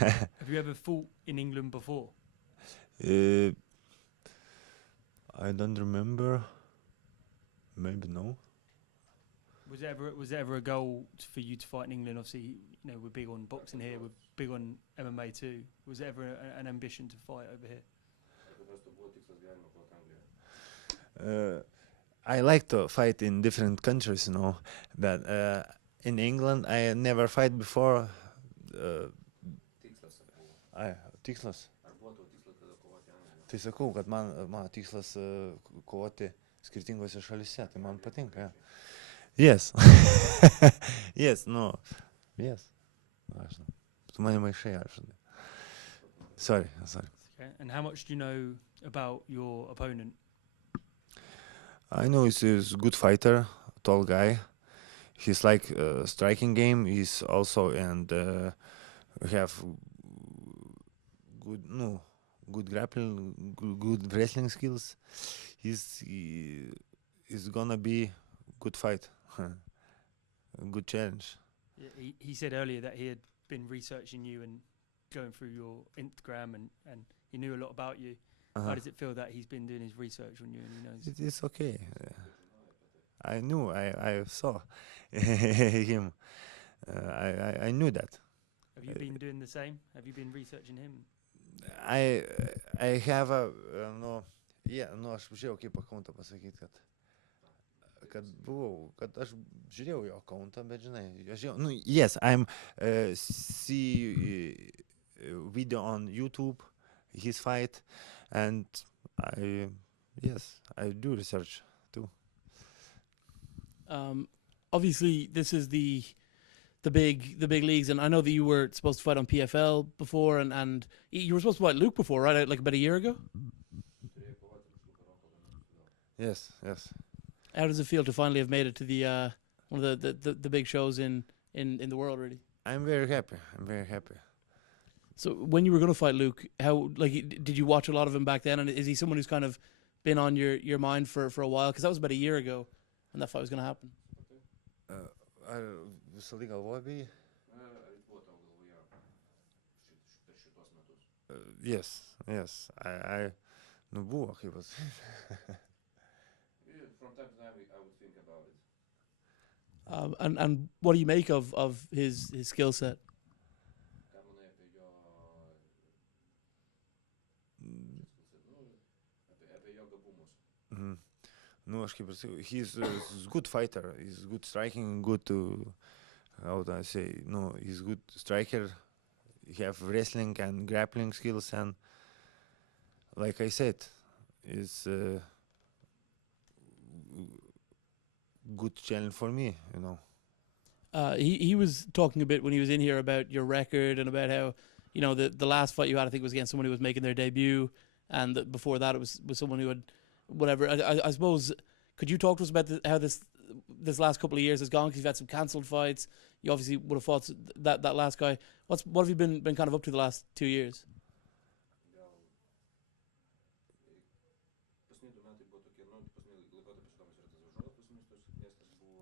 Have you ever fought in England before? uh, I don't remember. Maybe no. Was there ever a goal for you to fight in England? Obviously, you know we're big on boxing here. We're big on MMA too. Was there ever an ambition to fight over here? I like to fight in different countries, but in England I never fight before. Ai, tikslas. Tai sakau, kad mano tikslas kovoti skirtingose šalise, tai man patinka. Ja. Yes. Yes, no. Yes. Aš žinau. Tu mane maišai, aš žinau. Sorry. Okay. And how much do you know about your opponent? I know he's a good fighter, tall guy. He's like striking game. He's also have good grappling, good wrestling skills. He's gonna be good fight, a good challenge. Yeah, he said earlier that he had been researching you and going through your Instagram and he knew a lot about you. How does it feel that he's been doing his research on you and he knows? It's okay. I knew. I saw him. I knew that. Have you been doing the same? Have you been researching him? I have a aš žiūrėjau kaip akauntą pasakyti, kad aš žiūrėjau jo akauntą, bet žinai, yes, I'm see video on YouTube, his fight, and I do research too. Obviously, this is the big leagues, and I know that you were supposed to fight on PFL before, and you were supposed to fight Luke before, right? Like about a year ago. Yes. How does it feel to finally have made it to the one of the big shows in the world, really? I'm very happy. So when you were going to fight Luke, how did you watch a lot of him back then? And is he someone who's kind of been on your mind for a while? Because that was about a year ago when that fight was going to happen. Visą laiką galvoju apie jį. Yes. I buvo kaip pasakyti. From time to time I would think about it. And what do you make of his skill set? Aš kaip pasakiau, he's a good fighter, he's good striking, good how do I say, he's good striker, he have wrestling and grappling skills, and like I said, it's a good challenge for me, He was talking a bit when he was in here about your record and about how, the last fight you had, I think, was against someone who was making their debut, and before that it was someone who had whatever. I suppose, could you talk to us about how this last couple of years has gone? Because you've had some cancelled fights. You obviously would have fought that last guy. What have you been kind of up to the last 2 years?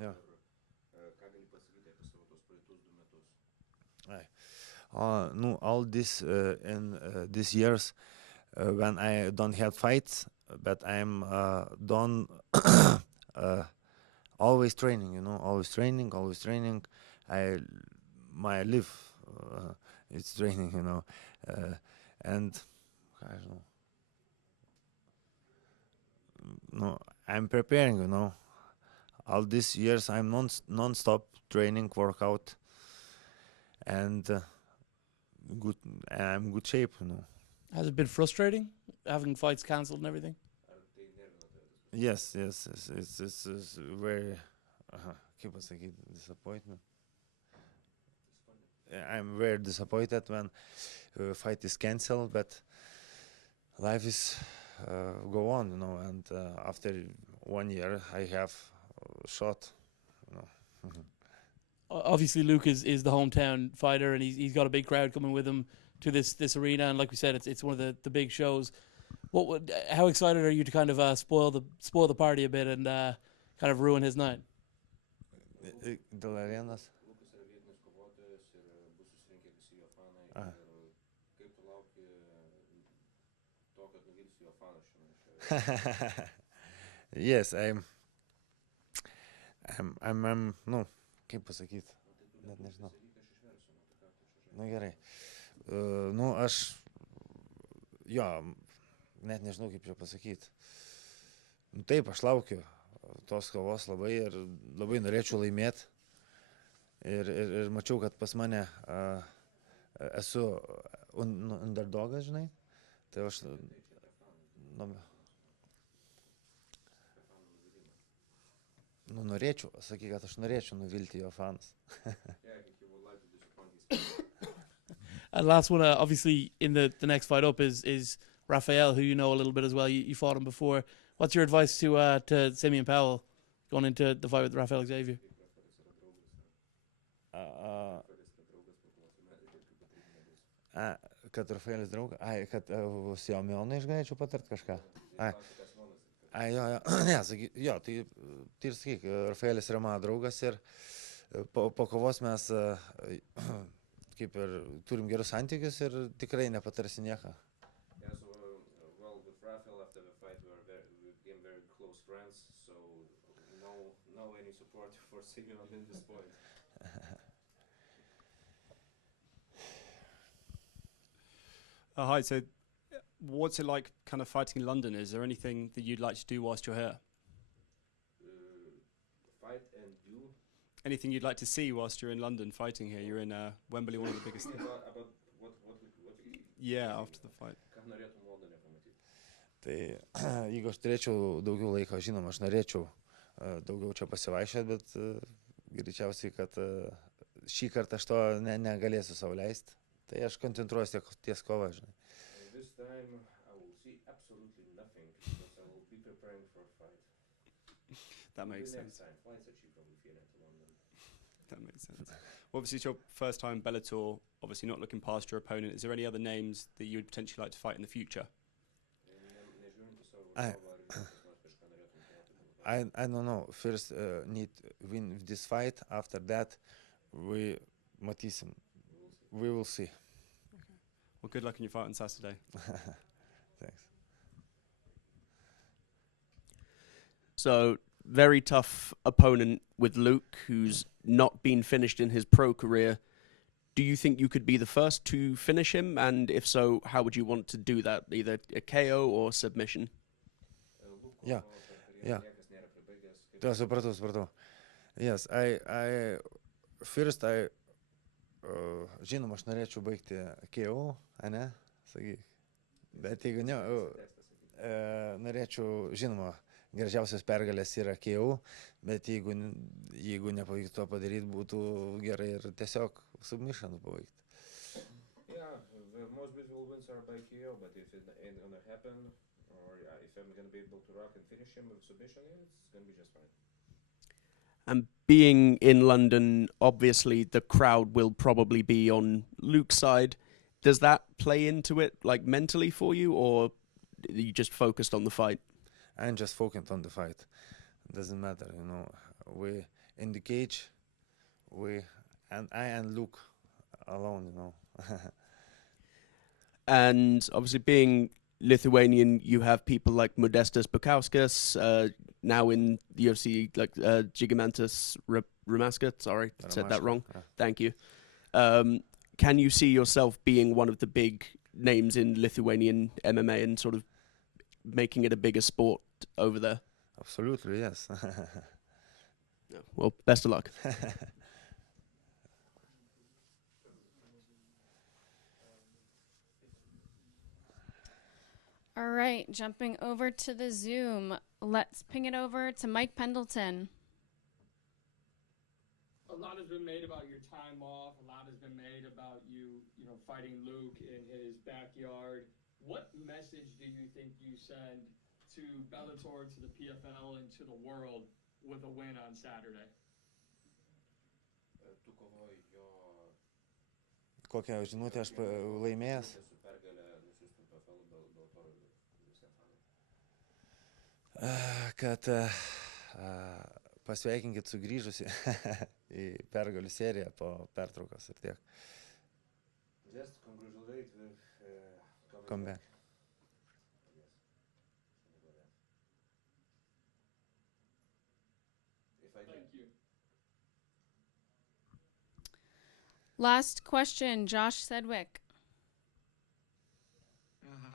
Yeah. All this in these years when I don't have fights, but I'm done always training, always training. My life it's training, and I don't know. I'm preparing, all these years I'm non-stop training, workout, and I'm good shape, Has it been frustrating having fights cancelled and everything? Yes. It's very disappointment. I'm very disappointed when fight is cancelled, but life is go on, and after 1 year I have a shot, Obviously, Luke is the hometown fighter, and he's got a big crowd coming with him to this arena, and like we said, it's one of the big shows. How excited are you to kind of spoil the party a bit and kind of ruin his night? Dėl arenos. to, kad nuvilsiu jo fanus šiandien. Yes, I'm, nu, kaip pasakyti, net nežinau. Na gerai. Nu, aš, jo, net nežinau, kaip čia pasakyti. Nu, taip, aš laukiu tos kovos labai ir labai norėčiau laimėti. Ir mačiau, kad pas mane esu underdogas, žinai. Tai aš... Nu, norėčiau, sakyk, kad aš norėčiau nuvilti jo fanus. And last one, obviously, in the next fight up is Rafael, who you know a little bit as well. You fought him before. What's your advice to Simeon Powell going into the fight with Rafael Xavier? Kad Rafaelis draugas, kad Simeonui aš galėčiau patart kažką. Jo, ne, sakyk, jo, tai ir sakyk, Rafaelis yra mano draugas ir po kovos mes kaip ir turim gerus santykius ir tikrai nepatarsi nieką. Yeah, so, well, with Rafael after the fight we became very close friends, so no any support for Simeon in this point. Hi, so what's it like kind of fighting in London? Is there anything that you'd like to do whilst you're here? Fight and do? Anything you'd like to see whilst you're in London fighting here? You're in Wembley, one of the biggest... About what Yeah, after the fight. Ką norėtum Londone pamatyti? Tai jeigu aš turėčiau daugiau laiko, žinoma, aš norėčiau daugiau čia pasivaikščioti, bet greičiausiai, kad šį kartą aš to negalėsiu sau leisti. Tai aš koncentruosiu ties kovą, žinai. This time I will see absolutely nothing because I will be preparing for a fight. That makes Next sense. time, flights are cheaper if you're into London. That makes sense. Well, obviously, it's your first time Bellator, obviously not looking past your opponent. Is there any other names that you would potentially like to fight in the future? Nežiūrint į savo kovą, ar kažką norėtum kovoti. I don't know. First need win this fight. After that, we matysim. We will see. Well, good luck in your fight on Saturday. Thanks. So, very tough opponent with Luke, who's not been finished in his pro career. Do you think you could be the first to finish him? And if so, how would you want to do that? Either a KO or submission? Yeah. Tai supratau. Yes, first žinoma, aš norėčiau baigti KO, ane, sakyk. Bet jeigu ne, norėčiau, žinoma, gražiausias pergalės yra KO, bet jeigu nepavyktų to padaryti, būtų gerai ir tiesiog submission pabaigti. Yeah, the most beautiful wins are by KO, but if it ain't gonna happen, or if I'm gonna be able to rock and finish him with submission, it's gonna be just fine. And being in London, obviously the crowd will probably be on Luke's side. Does that play into it, like mentally for you, or are you just focused on the fight? I'm just focused on the fight. Doesn't matter, you know. We in the cage, I and Luke alone, you know. And obviously being Lithuanian, you have people like Modestas Bukauskas, now in the UFC, like Gigantas Ramaska. Sorry, said that wrong. Yeah. Thank you. Can you see yourself being one of the big names in Lithuanian MMA and sort of making it a bigger sport over there? Absolutely, yes. Well, best of luck. All right, jumping over to the Zoom. Let's ping it over to Mike Pendleton. A lot has been made about your time off. A lot has been made about you fighting Luke in his backyard. What message do you think you send to Bellator, to the PFL, and to the world with a win on Saturday? Tu kovoji jo... Kokią žinutę aš laimėjęs? Su pergalė nusiųstum PFL Bellator visiems fanams. Kad pasveikinkit sugrįžusi į pergalių seriją po pertraukos ir tiek. Just congratulate with comeback. Last question, Josh Sedgwick.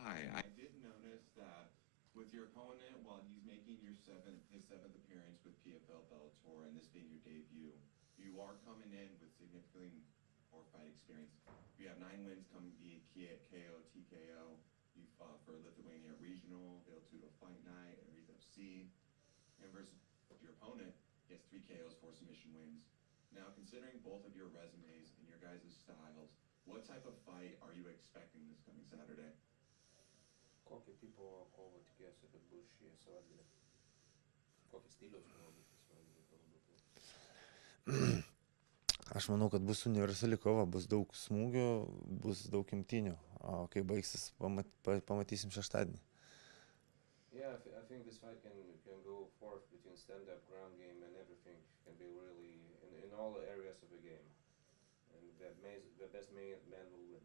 Hi, I did notice that with your opponent, while he's making his seventh appearance with PFL Bellator, and this being your debut, you are coming in with significantly more fight experience. You have 9 wins coming via KO, TKO. You fought for Lithuania Regional, Villatudo Fight Night, Aries FC, and versus your opponent, he has 3 KOs, 4 submission wins. Now, considering both of your resumes and your guys' styles, what type of fight are you expecting this coming Saturday? Kokio tipo kovo tikiuosi, kad bus šį savaitgalį? Kokio stiliaus kovo bus šį savaitgalį tavo būtų? Aš manau, kad bus universali kova, bus daug smūgių, bus daug imtynių, o kai baigsis, pamatysim šeštadienį. Yeah, I think this fight can go forth between stand-up, ground game, and everything. Can be really in all areas of the game, and the best man will win.